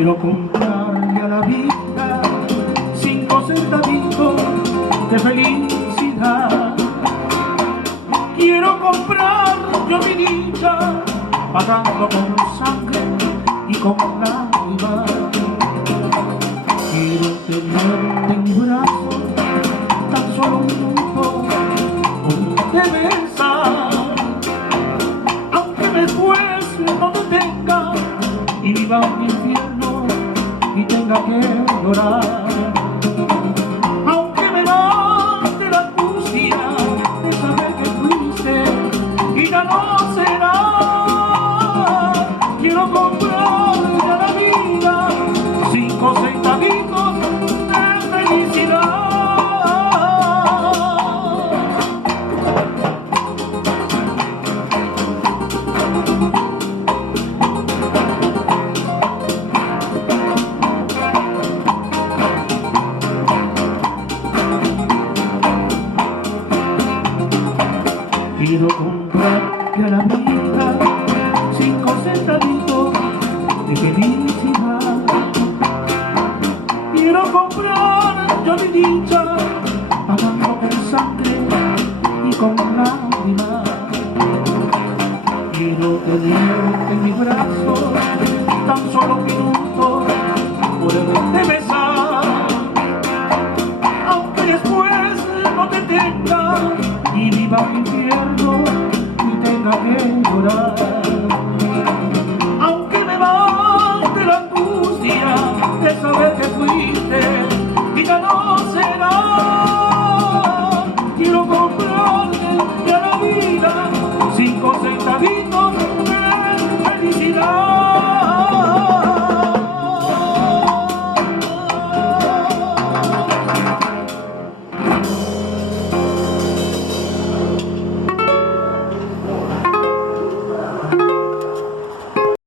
Quiero comprarle a la vida 5 centavitos de felicidad. Quiero comprar yo mi dicha, pagando con sangre y con lágrimas. Quiero tenerte en mi brazo, tan solo un minuto, de besar. Aunque después no te tenga y viva un infierno y tenga que llorar. Aunque me mate la angustia de saber que fuiste y ya no será. Quiero comprarle a la vida 5 centavitos de felicidad. Quiero comprarle a la vida 5 centavitos de felicidad. Quiero comprar yo mi dicha, pagando con sangre y con lágrimas. Quiero tenerte en mis brazos,